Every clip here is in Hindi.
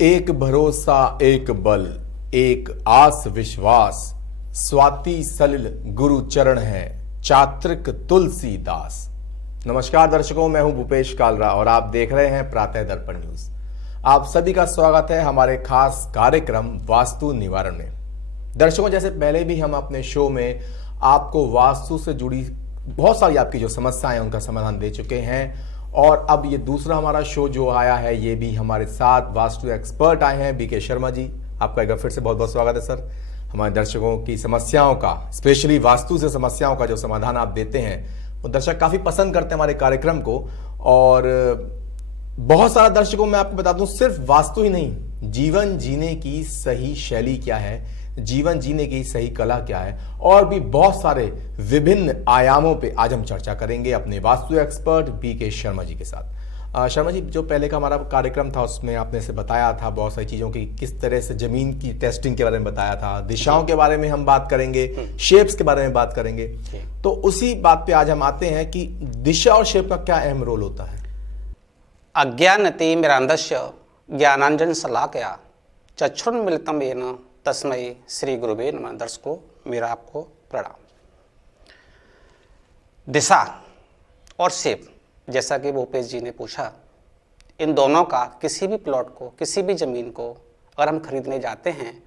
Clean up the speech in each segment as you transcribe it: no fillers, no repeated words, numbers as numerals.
एक भरोसा एक बल एक आस विश्वास, स्वाति सलिल गुरु चरण है चात्रिक तुलसीदास। नमस्कार दर्शकों, मैं हूं भूपेश कालरा और आप देख रहे हैं प्रातः दर्पण न्यूज। आप सभी का स्वागत है हमारे खास कार्यक्रम वास्तु निवारण में। दर्शकों, जैसे पहले भी हम अपने शो में आपको वास्तु से जुड़ी बहुत सारी आपकी जो समस्याएं हैं उनका समाधान दे चुके हैं, और अब ये दूसरा हमारा शो जो आया है, ये भी हमारे साथ वास्तु एक्सपर्ट आए हैं बीके शर्मा जी। आपका एक बार फिर से बहुत बहुत स्वागत है सर। हमारे दर्शकों की समस्याओं का, स्पेशली वास्तु से समस्याओं का जो समाधान आप देते हैं वो दर्शक काफी पसंद करते हैं हमारे कार्यक्रम को। और बहुत सारा दर्शकों, मैं आपको बता दूं, सिर्फ वास्तु ही नहीं, जीवन जीने की सही शैली क्या है, जीवन जीने की सही कला क्या है, और भी बहुत सारे विभिन्न आयामों पे आज हम चर्चा करेंगे अपने वास्तु एक्सपर्ट बीके शर्मा जी के साथ। शर्मा जी, जो पहले का हमारा कार्यक्रम था उसमें आपने से बताया था बहुत सारी चीजों की, किस तरह से जमीन की टेस्टिंग के बारे में बताया था, दिशाओं के बारे में हम बात करेंगे, शेप्स के बारे में बात करेंगे। तो उसी बात पे आज हम आते हैं कि दिशा और शेप का क्या अहम रोल होता है। अज्ञानते मिरांधस्य ज्ञानांजन शलाकया चक्षुर्मिलितं येन तस्मै श्री गुरुवे नमः। दर्शकों, मेरा आपको प्रणाम। दिशा और शेप, जैसा कि भूपेश जी ने पूछा, इन दोनों का किसी भी प्लॉट को, किसी भी ज़मीन को अगर हम खरीदने जाते हैं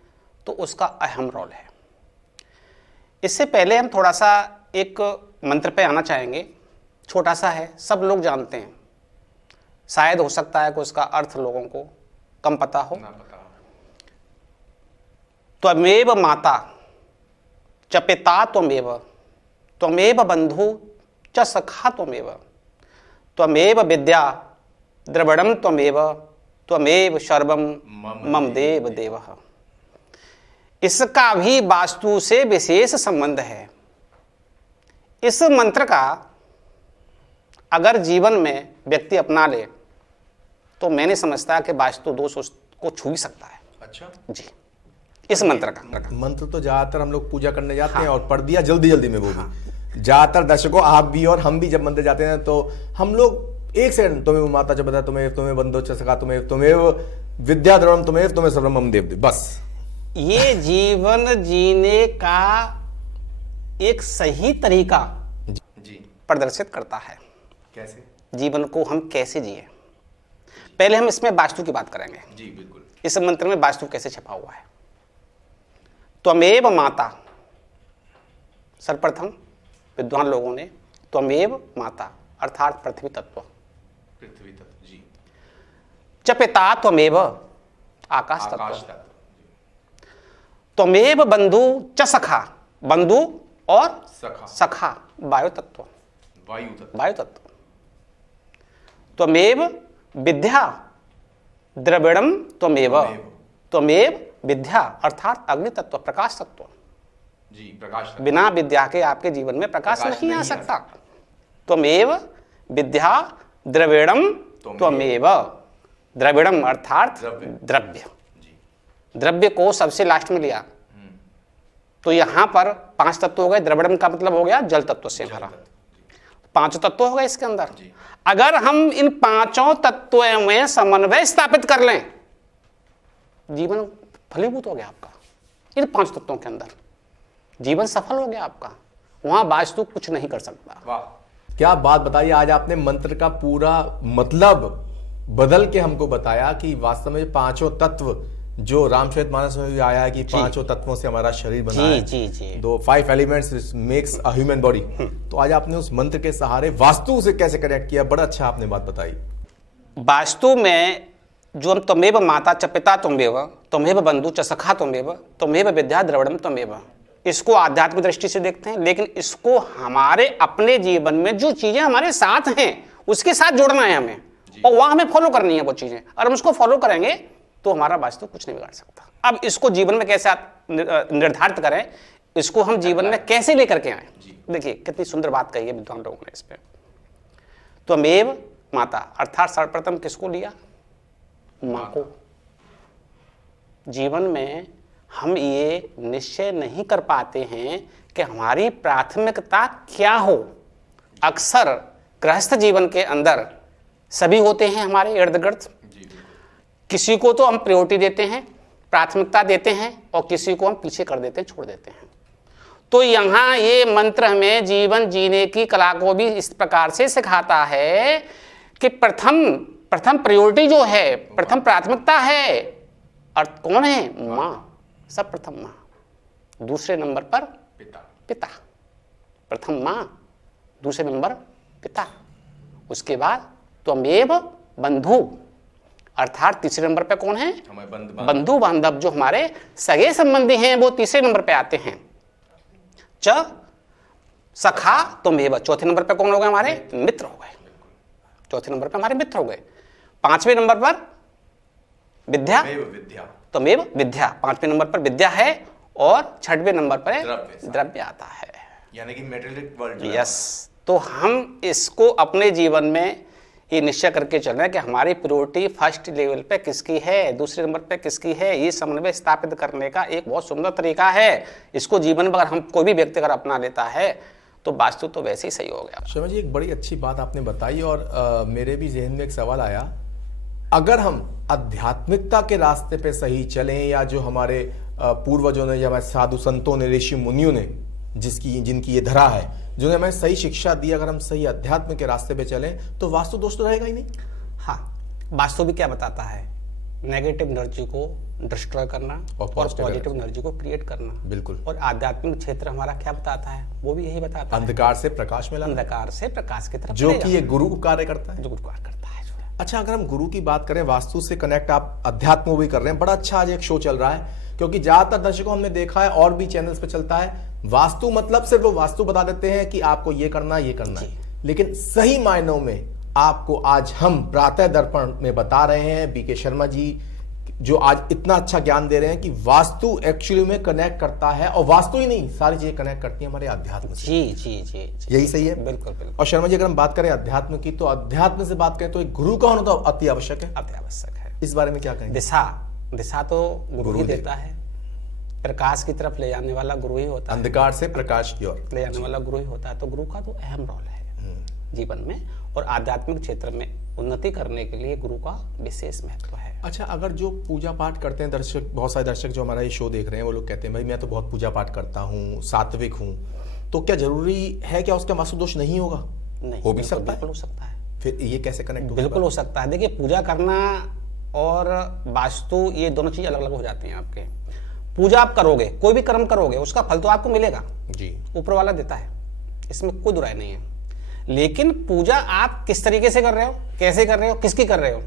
तो उसका अहम रोल है। इससे पहले हम थोड़ा सा एक मंत्र पे आना चाहेंगे। छोटा सा है, सब लोग जानते हैं, शायद हो सकता है कि उसका अर्थ लोगों को कम पता हो। त्वमेव माता च पिता त्वमेव, त्वमेव बंधु च सखा त्वमेव, त्वमेव विद्या द्रविड़म त्वमेव, त्वमेव सर्वम मम देव देवः। इसका भी वास्तु से विशेष संबंध है। इस मंत्र का अगर जीवन में व्यक्ति अपना ले तो मैंने समझता है कि वास्तु दोष उसको छू ही सकता है। अच्छा जी, इस मंत्र का मंत्र तो ज्यादातर हम लोग पूजा करने जाते हैं और पढ़ दिया जल्दी जल्दी में, वो भी ज्यादातर दर्शकों, आप भी और हम भी जब मंदिर जाते हैं तो हम लोग एक सेकंड, तुम्हें माता च बता, तुम्हें बंधो च सखा, तुम्हें विद्या द्रवम, तुम्हें सर्वम मम देव, बस। ये जीवन जीने का एक सही तरीका जी प्रदर्शित करता है। कैसे जीवन को हम कैसे जिए, पहले हम इसमें वास्तु की बात करेंगे। जी बिल्कुल। इस मंत्र में वास्तु कैसे छपा हुआ है। त्वमेव माता, सर्वप्रथम विद्वान लोगों ने त्वमेव माता अर्थात पृथ्वी तत्व जी। च पिता त्वमेव आकाश तत्व, त्वमेव बंधु च सखा, बंधु और सखा वायु तत्व, वायु तत्व, त्वमेव विद्या द्रविड़म त्वमेव, त्वमेव विद्या अर्थात अग्नि तत्व, प्रकाश तत्व। जी, प्रकाश। बिना विद्या के आपके जीवन में प्रकाश नहीं आ सकता। त्वमेव विद्या द्रविड़म त्वमेव, द्रविड़म अर्थात द्रव्य। द्रव्य को सबसे लास्ट में लिया तो यहां पर 5 तत्व हो गए। द्रविड़म का मतलब हो गया जल तत्व से भरा, 5 तत्व हो गए इसके अंदर। अगर हम इन 5 तत्वों में समन्वय स्थापित कर लें, जीवन फलीभूत हो गया आपका। इन 5 तत्वों के अंदर जीवन सफल हो गया आपका, वहां वास्तु कुछ नहीं कर सकता। वाह, क्या बात बताइए। आज आपने मंत्र का पूरा मतलब बदल के हमको बताया कि वास्तव में 5 तत्व जो रामचरितमानस में भी आया है कि 5 तत्वों से हमारा शरीर बना है। जी। दो 5 elements makes a human body. तो आज आपने उस मंत्र के सहारे वास्तु से कैसे कनेक्ट किया, बड़ा अच्छा आपने बात बताई। वास्तु में जो हम त्वमेव माता च पिता त्वमेव, त्वमेव बंधु च सखा त्वमेव, त्वमेव विद्या द्रविड़म त्वमेव, इसको आध्यात्मिक दृष्टि से देखते हैं, लेकिन इसको हमारे अपने जीवन में जो चीजें हमारे साथ हैं उसके साथ जोड़ना है हमें, और वहां हमें फॉलो करनी है वो चीजें। और हम उसको फॉलो करेंगे तो हमारा वास्तु कुछ नहीं बिगाड़ सकता। अब इसको जीवन में कैसे निर्धारित करें, इसको हम जीवन में कैसे लेकर के आए। देखिए कितनी सुंदर बात कही है विद्वान लोगों ने इस पे। त्वमेव माता अर्थात सर्वप्रथम किसको लिया, मां को। जीवन में हम ये निश्चय नहीं कर पाते हैं कि हमारी प्राथमिकता क्या हो। अक्सर गृहस्थ जीवन के अंदर सभी होते हैं हमारे इर्द गिर्द, किसी को तो हम प्रायोरिटी देते हैं, प्राथमिकता देते हैं, और किसी को हम पीछे कर देते हैं, छोड़ देते हैं। तो यहाँ ये मंत्र हमें जीवन जीने की कला को भी इस प्रकार से सिखाता है कि प्रथम प्रायोरिटी जो है, प्रथम प्राथमिकता है, और कौन है? माँ। सब प्रथम माँ, दूसरे नंबर पर पिता। प्रथम माँ, दूसरे नंबर पिता, उसके बाद त्वमेव बंधु, अर्थात तीसरे नंबर पे कौन है? बंधु बांधव, जो हमारे सगे संबंधी हैं, वो तीसरे नंबर पे आते हैं। च सखा त्वमेव, चौथे नंबर पे कौन हो गए? हमारे मित्र हो गए। चौथे नंबर पे हमारे मित्र हो गए। पांचवें नंबर पर विद्या, त्वमेव विद्या, पांचवें नंबर पर विद्या है, और छठवें नंबर पर द्रव्य आता है, यानी कि मेटेरियलिक वर्ल्ड। यस। तो हम इसको अपने जीवन में ये निश्चय करके चल रहे हैं कि हमारी प्रायोरिटी फर्स्ट लेवल पे किसकी है, दूसरे नंबर पे किसकी है। ये समन्वय स्थापित करने का एक बहुत सुंदर तरीका है। इसको जीवन में अगर हम कोई भी व्यक्ति अगर अपना लेता है तो वास्तु तो वैसे ही सही हो गया। शर्मा जी, एक बड़ी अच्छी बात आपने बताई, और मेरे भी जहन में एक सवाल आया, अगर हम आध्यात्मिकता के रास्ते पे सही चलें, या जो हमारे पूर्वजों ने या हमारे साधु संतों ने, ऋषि मुनियों ने जिनकी ये धरा है, जिन्होंने हमें सही शिक्षा दी, अगर हम सही अध्यात्म के रास्ते पे चलें तो वास्तु दोष तो रहेगा ही नहीं। हाँ, वास्तु भी क्या बताता है? नेगेटिव एनर्जी को डिस्ट्रॉय करना और पॉजिटिव एनर्जी को क्रिएट करना। बिल्कुल। और आध्यात्मिक क्षेत्र हमारा क्या बताता है? वो भी यही बताता है, अंधकार से प्रकाश में लाना, अंधकार से प्रकाश की तरफ, जो कि ये गुरु कार्य करता है, जो गुरु कार्य करता है। अच्छा, अगर हम गुरु की बात करें, वास्तु से कनेक्ट आप अध्यात्म भी कर रहे हैं, बड़ा अच्छा आज एक शो चल रहा है, क्योंकि ज्यादातर दर्शकों हमने देखा है और भी चैनल्स पे चलता है, वास्तु मतलब सिर्फ वो वास्तु बता देते हैं कि आपको ये करना है, ये करना है, लेकिन सही मायनों में आपको आज हम प्रातः दर्पण में बता रहे हैं, बीके शर्मा जी जो आज इतना अच्छा ज्ञान दे रहे हैं कि वास्तु एक्चुअली में कनेक्ट करता है, और वास्तु ही नहीं, सारी चीजें कनेक्ट करती हैं हमारे अध्यात्म से। जी जी जी, यही सही है। बिल्कुल बिल्कुल। और शर्मा जी, अगर हम बात करें अध्यात्म की, तो अध्यात्म से बात करें तो एक गुरु का होना तो अति आवश्यक है। अति आवश्यक है। इस बारे में क्या कहेंगे? दिशा तो गुरु ही देता है, प्रकाश की तरफ ले जाने वाला गुरु ही होता है, अंधकार से प्रकाश की ओर ले जाने वाला गुरु ही होता है। तो गुरु का तो अहम रोल है जीवन में, और आध्यात्मिक क्षेत्र में उन्नति करने के लिए गुरु का विशेष महत्व है। अच्छा, अगर जो पूजा पाठ करते हैं दर्शक, बहुत सारे दर्शक जो हमारा ये शो देख रहे हैं, वो लोग कहते हैं भाई मैं तो बहुत पूजा पाठ करता हूँ, सात्विक हूँ, तो क्या जरूरी है क्या उसका वास्तु दोष नहीं होगा? नहीं, हो भी सकता है। बिल्कुल हो सकता है। फिर ये कैसे कनेक्ट होगा? बिल्कुल हो सकता है। देखिए, पूजा करना और वास्तु ये दोनों चीज अलग अलग हो जाती हैं आपके। पूजा आप करोगे, कोई भी कर्म करोगे, उसका फल तो आपको मिलेगा जी, ऊपर वाला देता है, इसमें कोई दुराई नहीं है। लेकिन पूजा आप किस तरीके से कर रहे हो, कैसे कर रहे हो, किसकी कर रहे हो,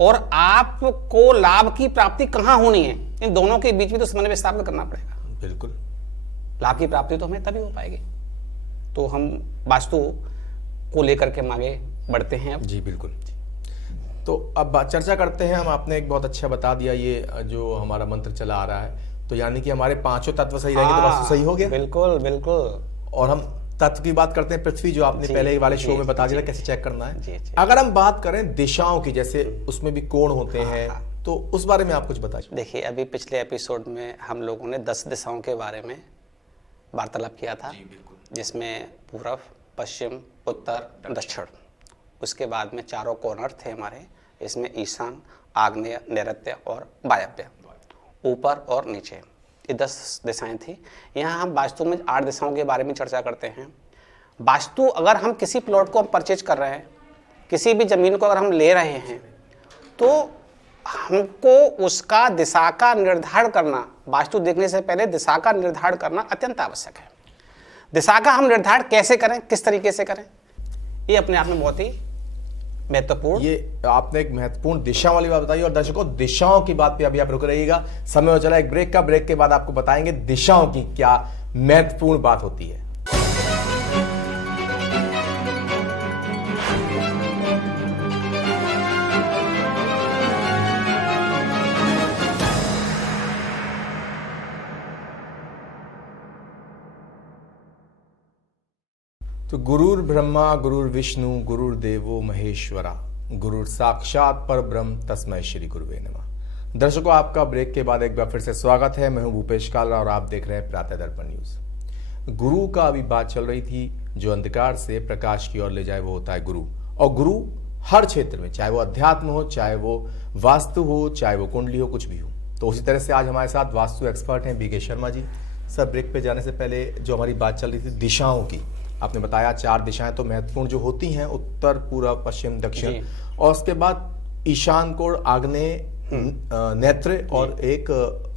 और आपको लाभ की प्राप्ति कहां होनी है, इन दोनों के बीच में तो समन्वय स्थापित करना पड़ेगा। बिल्कुल। लाभ की प्राप्ति तो हमें तभी हो पाएगी। तो हम वास्तु को लेकर के आगे बढ़ते हैं अब। जी बिल्कुल। तो अब चर्चा करते हैं हम। आपने एक बहुत अच्छा बता दिया, ये जो हमारा मंत्र चला आ रहा है, तो यानी कि हमारे पांचों तत्व सही रहेंगे तो वास्तु सही हो गया। बिल्कुल बिल्कुल। और हम तत्व की बात करते हैं पृथ्वी, जो आपने पहले वाले शो में बता दिया कैसे चेक करना है। जी। अगर हम बात करें दिशाओं की, जैसे उसमें भी कोण होते हैं, तो उस बारे में आप कुछ बताइए। देखिए, अभी पिछले एपिसोड में हम लोगों ने 10 दिशाओं के बारे में वार्तालाप किया था, जिसमें पूर्व, पश्चिम, उत्तर, दक्षिण, उसके बाद में चारों कॉर्नर थे हमारे, इसमें ईशान, आग्नेय, नैऋत्य और वायव्य, ऊपर और नीचे, ये 10 दिशाएं थी। यहाँ हम वास्तु में 8 दिशाओं के बारे में चर्चा करते हैं। वास्तु, अगर हम किसी प्लॉट को हम परचेज कर रहे हैं, किसी भी जमीन को अगर हम ले रहे हैं, तो हमको उसका दिशा का निर्धारण करना, वास्तु देखने से पहले दिशा का निर्धारण करना अत्यंत आवश्यक है। दिशा का हम निर्धारण कैसे करें, किस तरीके से करें, ये अपने आप में बहुत ही महत्वपूर्ण। ये आपने एक महत्वपूर्ण दिशा वाली बात बताई। और दर्शकों, दिशाओं की बात पे अभी आप रुक रहिएगा, समय हो चला एक ब्रेक का। ब्रेक के बाद आपको बताएंगे दिशाओं की क्या महत्वपूर्ण बात होती है। तो गुरुर ब्रह्मा गुरुर विष्णु गुरुर्देवो महेश्वरा गुरुर साक्षात पर ब्रह्म तस्मै श्री गुरुवे नमः। दर्शकों, आपका ब्रेक के बाद एक बार फिर से स्वागत है। मैं हूं भूपेश कालरा और आप देख रहे हैं प्रातः दर्पण न्यूज। गुरु का अभी बात चल रही थी, जो अंधकार से प्रकाश की ओर ले जाए वो होता है गुरु। और गुरु हर क्षेत्र में, चाहे वो अध्यात्म हो, चाहे वो वास्तु हो, चाहे वो कुंडली हो, कुछ भी हो। तो उसी तरह से आज हमारे साथ वास्तु एक्सपर्ट हैं BK Sharma ji. Sir, break पे जाने से पहले जो हमारी बात चल रही थी दिशाओं की, आपने बताया 4 दिशाएं तो महत्वपूर्ण जो होती हैं, उत्तर, पूर्व, पश्चिम, दक्षिण, और उसके बाद ईशान कोण, आग्नेय, नेत्र और एक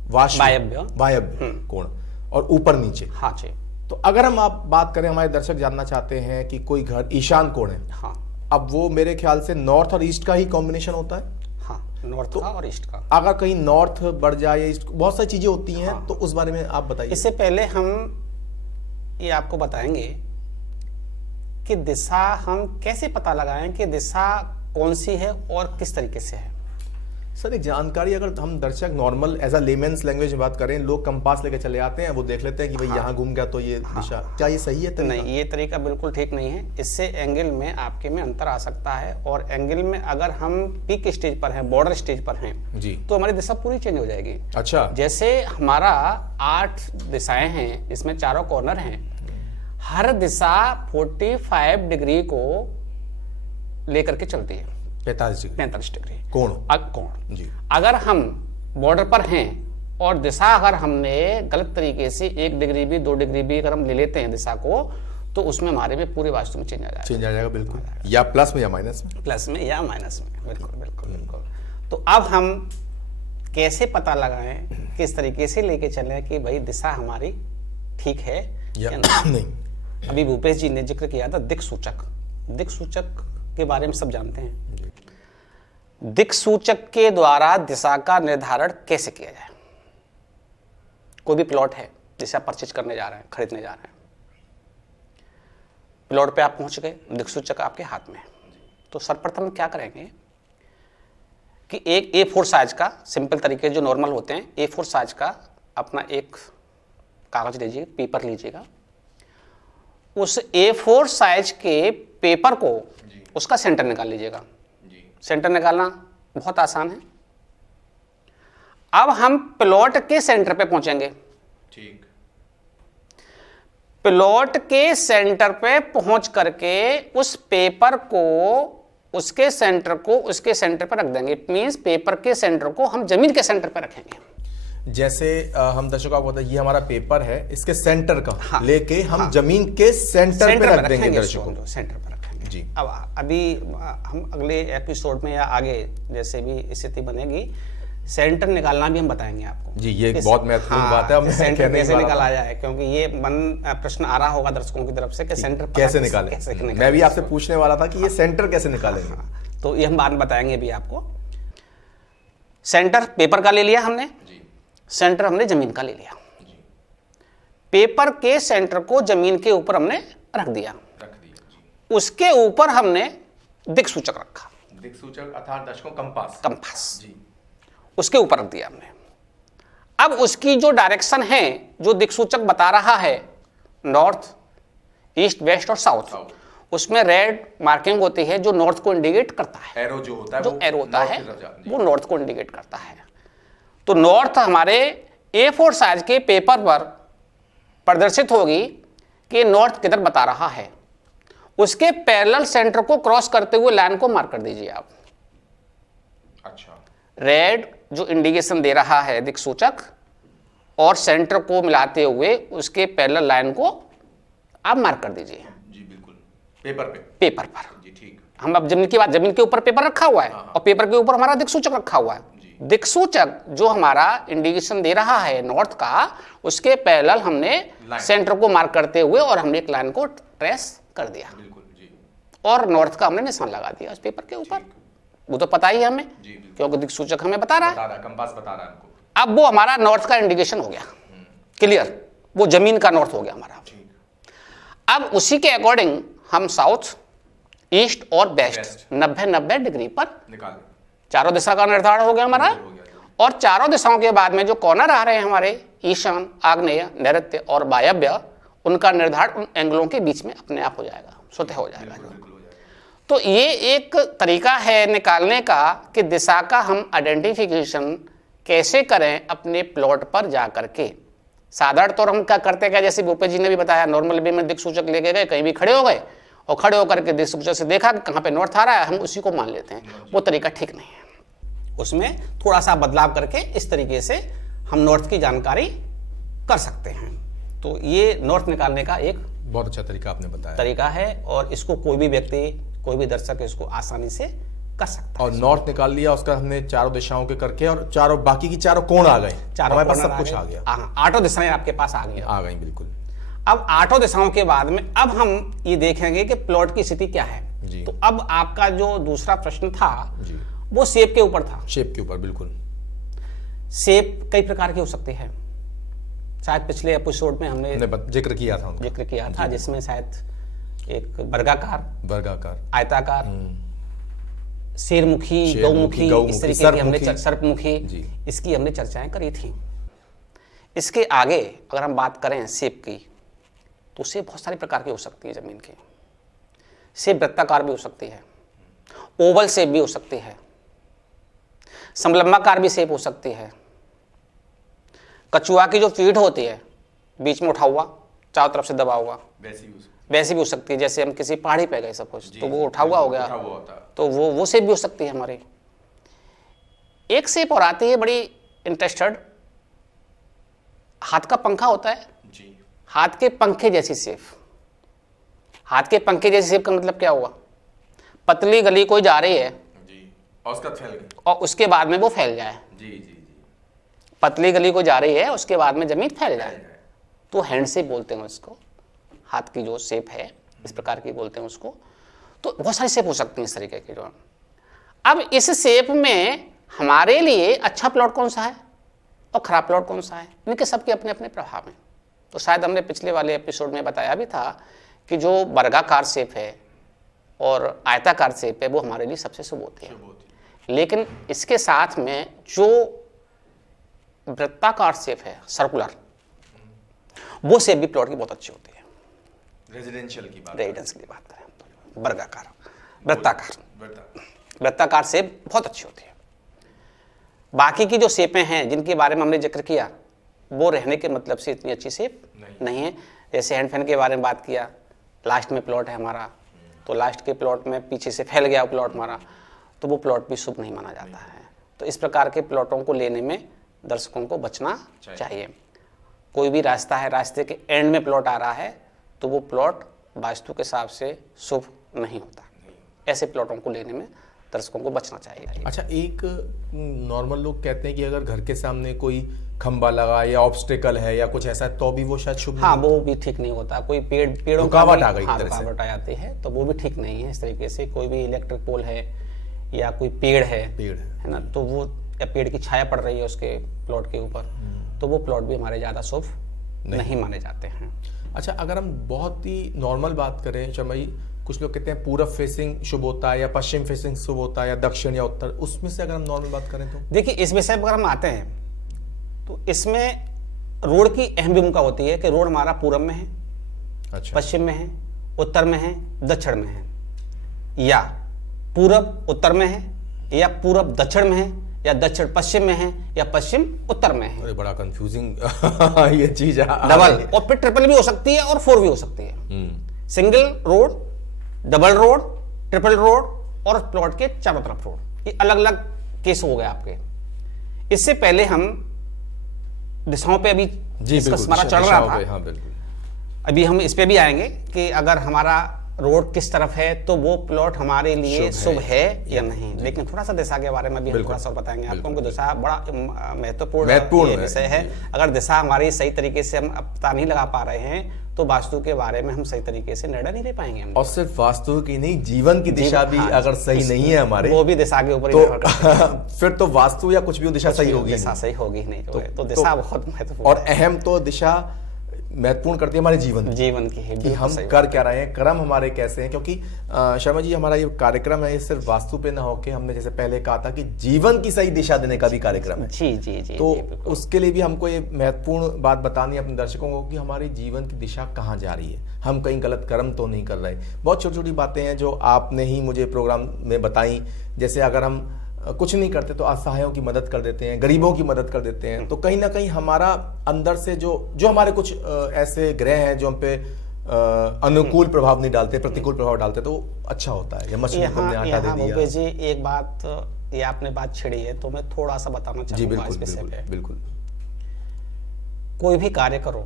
वायव्य कोण, और ऊपर नीचे। हाँ जी। तो अगर हम आप बात करें, हमारे दर्शक जानना चाहते हैं कि कोई घर ईशान कोण है, हाँ, अब वो मेरे ख्याल से नॉर्थ और ईस्ट का ही कॉम्बिनेशन होता है। हाँ, नॉर्थ का और ईस्ट का। अगर कहीं नॉर्थ बढ़ जाए या ईस्ट, बहुत सारी चीजें होती हैं। हाँ। तो उस बारे में आप बताइए। इससे पहले हम ये आपको बताएंगे कि दिशा हम कैसे पता लगाएं कि दिशा कौन सी है और किस तरीके से है। सर, एक जानकारी, अगर हम दर्शक नॉर्मल एज अ लेमेन्स लैंग्वेज में बात करें, लोग कंपास लेके चले आते हैं, वो देख लेते हैं कि भाई यहाँ घूम गया तो ये दिशा, क्या ये सही है तरीका? नहीं, ये तरीका बिल्कुल ठीक नहीं है। इससे एंगल में आपके में अंतर आ सकता है, और एंगल में अगर हम पीक स्टेज पर हैं, बॉर्डर स्टेज पर हैं जी, तो हमारी दिशा पूरी चेंज हो जाएगी। अच्छा। जैसे हमारा 8 दिशाएं हैं, इसमें चारों कॉर्नर हैं, हर दिशा 45 डिग्री को लेकर के चलती है। 45 डिग्री कोण कोण जी। अगर हम बॉर्डर पर हैं और दिशा अगर हमने गलत तरीके से 1 डिग्री भी 2 डिग्री भी अगर हम ले लेते हैं दिशा को, तो उसमें हमारे में पूरे वास्तु में चेंज आ जाएगा। बिल्कुल, या प्लस में या माइनस में, या माइनस में, बिल्कुल। तो अब हम कैसे पता लगाएं, किस तरीके से लेके चलें कि भाई दिशा हमारी ठीक है या नहीं। अभी भूपेश जी ने जिक्र किया था दिक्सूचक के बारे में सब जानते हैं। दिक्सूचक के द्वारा दिशा का निर्धारण कैसे किया जाए। कोई भी प्लॉट है जिसे आप परचेज करने जा रहे हैं, खरीदने जा रहे हैं, प्लॉट पे आप पहुंच गए, दिक्सूचक आपके हाथ में है, तो सर्वप्रथम क्या करेंगे कि एक A4 साइज का, सिंपल तरीके जो नॉर्मल होते हैं, A4 साइज का अपना एक कागज लीजिए, पेपर लीजिएगा। उस A4 साइज के पेपर को उसका सेंटर निकाल लीजिएगा। सेंटर निकालना बहुत आसान है। अब हम प्लॉट के सेंटर पे पहुंचेंगे। ठीक। प्लॉट के सेंटर पे पहुंच करके उस पेपर को उसके सेंटर पर रख देंगे। इट मींस पेपर के सेंटर को हम जमीन के सेंटर पर रखेंगे। जैसे हम दर्शकों को बताइए, ये हमारा पेपर है, इसके सेंटर का लेके हम जमीन के सेंटर पे रख देंगे दर्शकों, सेंटर पर रखेंगे जी। अब अभी हम अगले एपिसोड में या आगे जैसे भी स्थिति बनेगी, सेंटर निकालना भी हम बताएंगे आपको जी। ये बहुत महत्वपूर्ण बात है। सेंटर कैसे निकाला जाए, क्योंकि ये प्रश्न आ रहा होगा दर्शकों की तरफ से कि सेंटर कैसे निकालें। मैं भी आपसे पूछने वाला था कि ये सेंटर कैसे निकालेंगे। तो ये हम बाद में बताएंगे भी आपको। सेंटर पेपर का ले लिया हमने, सेंटर हमने जमीन का ले लिया। पेपर के सेंटर को जमीन के ऊपर हमने रख दिया। उसके ऊपर हमने दिक्सूचक रखा। दिक्सूचक अर्थात दर्शकों कंपास जी, उसके ऊपर रख दिया हमने। अब उसकी जो डायरेक्शन है, जो दिक्सूचक बता रहा है, नॉर्थ, ईस्ट, वेस्ट और साउथ, उसमें रेड मार्किंग होती है जो नॉर्थ को इंडिकेट करता है। एरो जो होता है, जो एरो होता है वो नॉर्थ को इंडिकेट करता है। तो नॉर्थ हमारे A4 साइज के पेपर पर प्रदर्शित होगी कि नॉर्थ किधर बता रहा है। उसके पैरेलल सेंटर को क्रॉस करते हुए लाइन को मार्क कर दीजिए आप। अच्छा। रेड जो इंडिकेशन दे रहा है दिक्सूचक, और सेंटर को मिलाते हुए उसके पैरेलल लाइन को आप मार्क कर दीजिए जी। बिल्कुल, पेपर पर जी। ठीक। हम अब जमीन की बात, जमीन के ऊपर पेपर रखा हुआ है और पेपर के ऊपर हमारा दिक्सूचक रखा हुआ है। दिक्सूचक जो हमारा इंडिकेशन दे रहा है नॉर्थ का, उसके पैरेलल हमने सेंटर को मार्क करते हुए और हमने एक लाइन को ट्रेस कर दिया। बिल्कुल जी। और नॉर्थ का हमने निशान लगा दिया उस पेपर के ऊपर। वो तो पता ही है हमें, क्योंकि दिक्सूचक हमें बता रहा है, कंपास बता रहा है हमको। अब वो हमारा नॉर्थ का इंडिकेशन हो गया, क्लियर, वो जमीन का नॉर्थ हो गया हमारा। अब उसी के अकॉर्डिंग हम साउथ, ईस्ट और वेस्ट 90-90 डिग्री पर निकाल, चारों दिशा का निर्धारण हो गया हमारा। और चारों दिशाओं के बाद में जो कॉर्नर आ रहे हैं हमारे, ईशान, आग्नेय, नैऋत्य और वायव्य, उनका निर्धारण उन एंगलों के बीच में अपने आप हो जाएगा, स्वतः हो जाएगा। तो ये एक तरीका है निकालने का कि दिशा का हम आइडेंटिफिकेशन कैसे करें अपने प्लॉट पर जा करके। साधारण तौर हम क्या करते हैं, जैसे भूपेश जी ने भी बताया, नॉर्मल वे में दिक्सूचक लेके गए, कहीं भी खड़े हो गए और खड़े होकर के दृष्टिगोचर से देखा कि कहाँ पे नॉर्थ आ रहा है, हम उसी को मान लेते हैं। वो तरीका ठीक नहीं है। उसमें थोड़ा सा बदलाव करके इस तरीके से हम नॉर्थ की जानकारी कर सकते हैं। तो ये नॉर्थ निकालने का एक बहुत अच्छा तरीका आपने बताया तरीका है, और इसको कोई भी व्यक्ति, कोई भी दर्शक इसको आसानी से कर सकता है। और नॉर्थ निकाल लिया, उसका हमने चारों दिशाओं के करके, और चारों बाकी की चारों कोण आ गए, हमारे पास सब कुछ आ गया। हाँ, 8 दिशाएं आपके पास आ गई। बिल्कुल। अब 8 दिशाओं के बाद में अब हम ये देखेंगे कि प्लॉट की स्थिति क्या है जी। तो अब आपका जो दूसरा प्रश्न था जी, वो शेप के ऊपर था। शेप के ऊपर, बिल्कुल। शेप कई प्रकार की हो सकती है। शायद पिछले एपिसोड में हमने जिक्र किया था जिसमें शायद एक वर्गाकार, आयताकार, शेरमुखी, गौमुखी, इस तरीके की हमने सर्पमुखी, इसकी हमने चर्चाएं करी थी। इसके आगे अगर हम बात करें शेप की, तो शेप बहुत सारी प्रकार की हो सकती है जमीन की। शेप वृत्ताकार भी हो सकती है, ओवल शेप भी हो सकती है, समलंबाकार भी शेप हो सकती है। कछुआ की जो पीठ होती है, बीच में उठा हुआ, चारों तरफ से दबा हुआ, वैसी भी हो सकती है। जैसे हम किसी पहाड़ी पे गए सपोज, तो वो उठा हुआ हो गया, तो वो शेप भी हो सकती है हमारी। एक शेप और आती है बड़ी इंटरेस्टेड, हाथ का पंखा होता है जी। हाथ के पंखे जैसी शेप। हाथ के पंखे जैसी शेप का मतलब क्या हुआ? पतली गली कोई जा रही है जी, और उसका फैल गई, और उसके बाद में वो फैल जाए। जी जी जी। पतली गली को जा रही है, उसके बाद में जमीन फैल जाए, तो हैंड शेप बोलते हैं उसको। हाथ की जो शेप है इस प्रकार की बोलते हैं उसको। तो बहुत सारी शेप हो सकती है इस तरीके की। जो अब इस शेप में हमारे लिए अच्छा प्लॉट कौन सा है और खराब प्लॉट कौन सा है, इनके सबके अपने अपने प्रभाव हैं। तो शायद हमने पिछले वाले एपिसोड में बताया भी था कि जो वर्गाकार शेप है और आयताकार शेप है वो हमारे लिए सबसे शुभ होती है। लेकिन इसके साथ में जो वृत्ताकार शेप है, सर्कुलर, वो शेप भी प्लॉट की बहुत अच्छी होती है। रेजिडेंशियल की बात करें, वर्गाकार, वृत्ताकार शेप बहुत अच्छी होती है। बाकी की जो शेपें हैं जिनके बारे में हमने जिक्र किया, वो रहने के मतलब से इतनी अच्छी शेप नहीं है। जैसे हैंड फैन के बारे में बात किया, लास्ट में प्लॉट है हमारा, तो लास्ट के प्लॉट में पीछे से फैल गया प्लॉट हमारा, तो वो प्लॉट भी शुभ नहीं माना जाता है। तो इस प्रकार के प्लॉटों को लेने में दर्शकों को बचना चाहिए। कोई भी रास्ता है, रास्ते के एंड में प्लॉट आ रहा है, तो वो प्लॉट वास्तु के हिसाब से शुभ नहीं होता। ऐसे प्लॉटों को लेने में दर्शकों को बचना चाहिए। अच्छा, एक नॉर्मल लोग कहते हैं कि अगर घर के सामने कोई खंबा लगा या ऑब्स्टेकल है या कुछ ऐसा, तो भी वो शायद शुभ हाँ, वो भी ठीक नहीं होता। कोई पेड़ों रुकावट आ गई, रुकावट आ जाती है, तो वो भी ठीक नहीं है। इस तरीके से कोई भी इलेक्ट्रिक पोल है या कोई पेड़ है ना, तो वो या पेड़ की छाया पड़ रही है उसके प्लॉट के ऊपर, तो वो प्लॉट भी हमारे ज़्यादा शुभ नहीं माने जाते हैं। अच्छा, अगर हम बहुत ही नॉर्मल बात करें शर्मा जी, कुछ लोग कहते हैं पूरब फेसिंग शुभ होता है या पश्चिम फेसिंग शुभ होता है या दक्षिण या उत्तर, उसमें से अगर हम नॉर्मल बात करें तो देखिए, इस विषय पर हम आते हैं तो इसमें रोड की अहम भूमिका होती है कि रोड हमारा पूरब में है, अच्छा, पश्चिम में है, उत्तर में है, दक्षिण में है, या पूरब उत्तर में है, या पूरब दक्षिण में है, या दक्षिण पश्चिम में है, या पश्चिम उत्तर में है। अरे बड़ा कंफ्यूजिंग ये चीज है। डबल और फिर ट्रिपल भी हो सकती है और 4 भी हो सकती है। Single road, double road, triple road और प्लॉट के चारों तरफ रोड, ये अलग अलग केस हो गए आपके। इससे पहले हम दिशाओं पे अभी हमारा चल रहा था। हाँ, बिल्कुल। अभी हम इस पे भी आएंगे कि अगर हमारा रोड किस तरफ है तो वो प्लॉट हमारे लिए शुभ है या नहीं। लेकिन थोड़ा सा दिशा के बारे में भी हम थोड़ा सा बताएंगे आपको, क्योंकि दिशा बड़ा महत्वपूर्ण विषय है। अगर दिशा हमारी सही तरीके से हम पता नहीं लगा पा रहे हैं तो वास्तु के बारे में हम सही तरीके से निर्णय नहीं ले पाएंगे हम। और सिर्फ वास्तु की नहीं, जीवन की दिशा भी अगर सही नहीं है हमारे, वो भी दिशा के ऊपर तो फिर तो वास्तु या कुछ भी दिशा सही होगी, दिशा सही होगी नहीं। तो दिशा बहुत महत्वपूर्ण और अहम, तो दिशा महत्वपूर्ण करती है हमारे जीवन की है कि हम कर क्या रहे हैं, कर्म हमारे कैसे हैं। क्योंकि शर्मा जी, हमारा ये कार्यक्रम है, ये सिर्फ वास्तु पे ना होके, हमने जैसे पहले कहा था कि जीवन की सही दिशा देने का भी कार्यक्रम है। जी। तो उसके लिए भी हमको ये महत्वपूर्ण बात बतानी है अपने दर्शकों को कि हमारी जीवन की दिशा कहाँ जा रही है, हम कहीं गलत कर्म तो नहीं कर रहे। बहुत छोटी छोटी बातें हैं जो आपने ही मुझे प्रोग्राम में बताई। जैसे अगर हम कुछ नहीं करते तो असहायों की मदद कर देते हैं, गरीबों की मदद कर देते हैं, तो कहीं ना कहीं हमारा अंदर से जो हमारे कुछ ऐसे ग्रह हैं जो हम पे अनुकूल प्रभाव नहीं डालते, प्रतिकूल प्रभाव डालते, तो अच्छा होता है। या मछली को हमने आटा दे दिया। भूपेश जी एक बात, ये आपने बात छिड़ी है तो मैं थोड़ा सा बताना जी चाहूंगा बिल्कुल इस विषय बिल्कुल पे। बिल्कुल कोई भी कार्य करो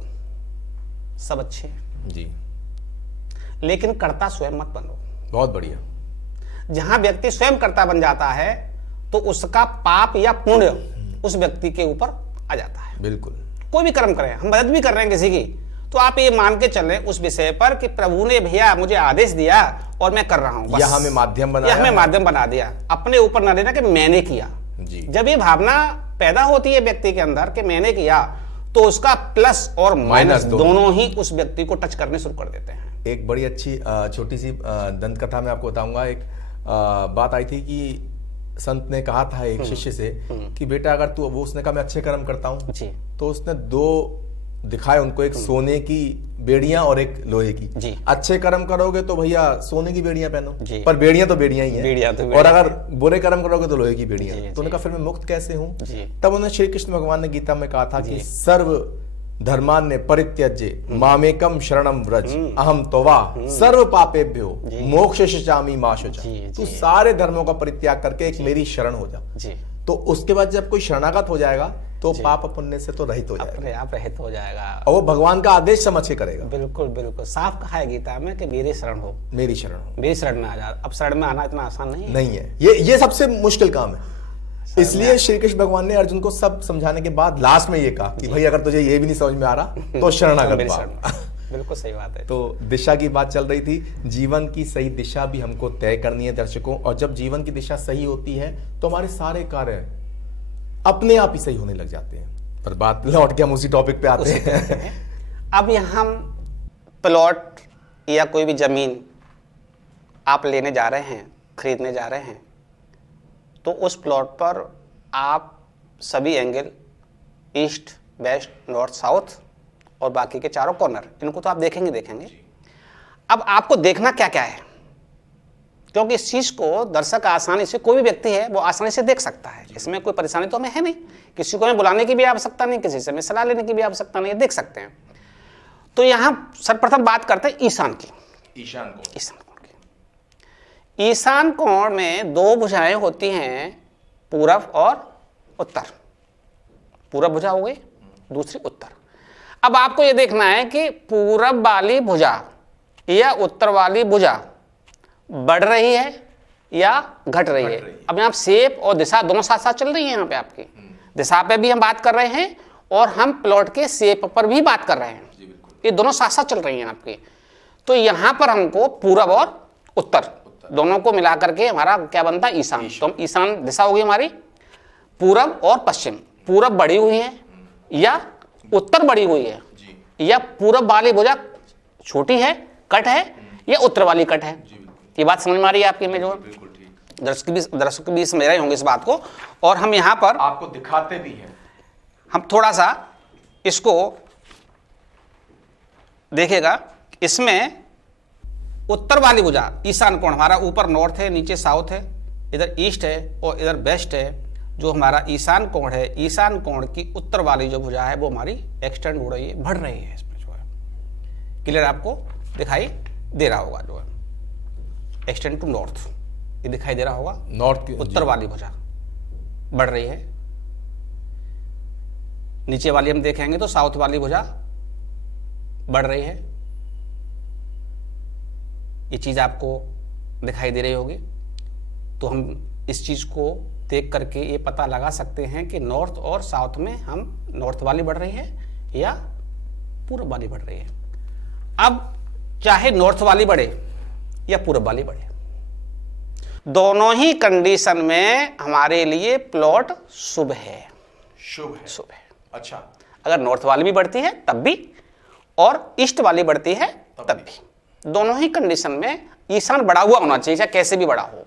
सब अच्छे हैं, जी, लेकिन कर्ता स्वयं मत बनो। बहुत बढ़िया। जहां व्यक्ति स्वयं कर्ता बन जाता है तो उसका पाप या पुण्य उस व्यक्ति के ऊपर आ जाता है। बिल्कुल। कोई भी कर्म करें, हम मदद भी कर रहे हैं किसी की, तो आप ये मान के चलें उस विषय पर कि प्रभु ने भैया मुझे आदेश दिया और मैं कर रहा हूं, बस। या हमें माध्यम बनाया, या हमें माध्यम बना दिया, अपने ऊपर ना लेना कि मैंने किया। जी। जब ये भावना पैदा होती है व्यक्ति के अंदर कि मैंने किया, तो उसका प्लस और माइनस दोनों ही उस व्यक्ति को टच करने शुरू कर देते हैं। एक बड़ी अच्छी छोटी सी दंत कथा मैं आपको बताऊंगा। एक बात आई थी कि संत ने कहा था एक शिष्य से कि बेटा अगर तू, वो उसने कहा मैं अच्छे कर्म करता हूँ जी। तो उसने दो दिखाए उनको, एक सोने की बेड़ियां और एक लोहे की। जी। अच्छे कर्म करोगे तो भैया सोने की बेड़ियां पहनो, जी। पर बेड़ियां तो बेड़ियां ही हैं। बेड़ियां तो और बेड़ियां अगर बुरे कर्म करोगे तो लोहे की बेड़ियां। जी, तो उन्होंने कहा फिर मैं मुक्त कैसे हूँ? जी। तब उन्होंने श्री कृष्ण भगवान ने गीता में कहा था कि सर्व धर्मान्य परित्यज्य मामेकम शरणम व्रज अहम तोवा सर्व पापेभ्यो मोक्षयिष्यामि मा शुचा। तू सारे धर्मों का परित्याग करके एक मेरी शरण हो जा। जी। तो उसके बाद जब कोई शरणागत हो जाएगा तो पाप पुण्य से तो रहित हो जाएगा, अपने आप रहित हो जाएगा, और वो भगवान का आदेश समझ के करेगा। बिल्कुल बिल्कुल साफ कहा है गीता में कि मेरी शरण हो, मेरी शरण हो। मेरी शरण में आ जा। अब शरण में आना इतना आसान नहीं है। नहीं है, ये सबसे मुश्किल काम है। इसलिए श्री कृष्ण भगवान ने अर्जुन को सब समझाने के बाद लास्ट में ये कहा कि भाई अगर तुझे ये भी नहीं समझ में आ रहा तो शरणागत बन। बिल्कुल सही बात है। तो दिशा की बात चल रही थी, जीवन की सही दिशा भी हमको तय करनी है दर्शकों, और जब जीवन की दिशा सही होती है तो हमारे सारे कार्य अपने आप ही सही होने लग जाते हैं। पर बात लौट के हम उसी टॉपिक पे आते हैं। अब यहाँ हम प्लॉट या कोई भी जमीन आप लेने जा रहे हैं, खरीदने जा रहे हैं, तो उस प्लॉट पर आप सभी angle east west north south और बाकी के चारों कॉर्नर, इनको तो आप देखेंगे। अब आपको देखना क्या क्या है, क्योंकि इस चीज को दर्शक आसानी से, कोई भी व्यक्ति है वो आसानी से देख सकता है, इसमें कोई परेशानी तो हमें है नहीं, किसी को हमें बुलाने की भी आवश्यकता नहीं, किसी से हमें सलाह लेने की भी आवश्यकता नहीं, देख सकते हैं। तो यहां सर्वप्रथम बात करते हैं ईशान की। ईशान कोण की। ईशान कोण में दो भुजाएं होती हैं, पूरब और उत्तर। पूरब भुजा हो गई, दूसरी उत्तर। अब आपको यह देखना है कि पूरब वाली भुजा या उत्तर वाली भुजा बढ़ रही है या घट रही है। अब यहाँ शेप और दिशा दोनों साथ साथ चल रही है। यहाँ पे आपकी दिशा पे भी हम बात कर रहे हैं और हम प्लॉट के शेप पर भी बात कर रहे हैं, ये दोनों साथ साथ चल रही हैं आपकी। तो यहाँ पर हमको पूरब और उत्तर दोनों को मिला करके हमारा क्या बनता है? ईशान। तो हम ईशान दिशा होगी हमारी, पूरब और पश्चिम। पूरब बढ़ी हुई है या उत्तर बढ़ी हुई है, या पूरब वाली भुजा छोटी है, कट है, या उत्तर वाली कट है। ये बात समझ में आ रही है आपकी? में जो दर्शक भी समझ रहे होंगे इस बात को, और हम यहाँ पर आपको दिखाते भी हैं। हम थोड़ा सा इसको देखेगा, इसमें उत्तर वाली भुजा ईशान कोण हमारा ऊपर नॉर्थ है, नीचे साउथ है, इधर ईस्ट है और इधर वेस्ट है। जो हमारा ईशान कोण है, ईशान कोण की उत्तर वाली जो भुजा है वो हमारी एक्सटेंड हो रही है, बढ़ रही है। इसमें जो है क्लियर आपको दिखाई दे रहा होगा, जो है एक्सटेंड टू नॉर्थ, ये दिखाई दे रहा होगा। नॉर्थ की उत्तर वाली भुजा बढ़ रही है। नीचे वाली हम देखेंगे तो साउथ वाली भुजा बढ़ रही है। ये चीज आपको दिखाई दे रही होगी। तो हम इस चीज को देख करके ये पता लगा सकते हैं कि नॉर्थ और साउथ में हम नॉर्थ वाली बढ़ रही है या पूर्व वाली बढ़ रही है। अब चाहे नॉर्थ वाली बढ़े या पूर्व वाली बढ़े, दोनों ही कंडीशन में हमारे लिए प्लॉट शुभ है। शुभ है। अच्छा, अगर नॉर्थ वाली भी बढ़ती है तब भी, और ईस्ट वाली बढ़ती है तब भी, दोनों ही कंडीशन में ईशान बढ़ा हुआ होना चाहिए, चाहे कैसे भी बढ़ा हो।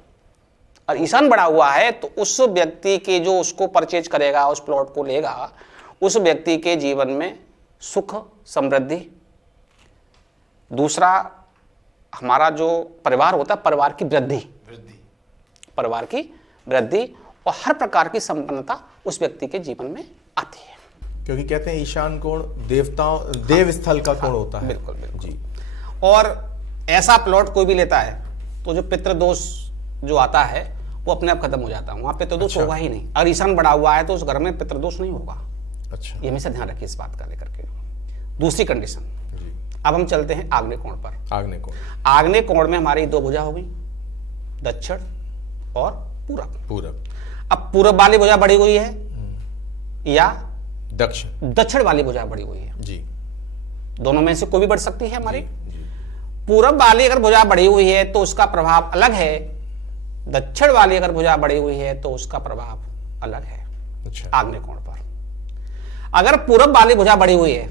और ईशान बढ़ा हुआ है तो उस व्यक्ति के जो उसको परचेज करेगा, उस प्लॉट को लेगा, उस व्यक्ति के जीवन में सुख समृद्धि। दूसरा, हमारा जो परिवार होता है, परिवार की वृद्धि, परिवार की वृद्धि और हर प्रकार की संपन्नता उस व्यक्ति के जीवन में आती है। क्योंकि कहते हैं ईशान कोण देवताओं, देव स्थल का कोण होता है। बिल्कुल बिल्कुल जी। और ऐसा प्लॉट कोई भी लेता है तो जो पितृदोष जो आता है वो अपने आप खत्म हो जाता है, वहां पितृदोष होगा ही नहीं। अगर ईशान बड़ा हुआ है तो उस घर में पितृदोष नहीं होगा। अच्छा, ये हमेशा ध्यान रखिए इस बात का लेकर के। दूसरी कंडीशन, जी, अब हम चलते हैं आग्नेय कोण पर। आग्नेय कोण, आग्नेय कोण में हमारी दो भुजा होगी, दक्षिण और पूरब। पूरब, अब पूरब वाली भुजा बढ़ी हुई है या दक्षिण, दक्षिण वाली भुजा बढ़ी हुई है, जी, दोनों में से कोई भी बढ़ सकती है हमारी। जी, पूरब वाली अगर भुजा बढ़ी हुई है तो उसका प्रभाव अलग है, दक्षिण वाली अगर भुजा बढ़ी हुई है तो उसका प्रभाव अलग है। अच्छा, आग्नेय कोण पर अगर पूरब वाली भुजा बढ़ी हुई है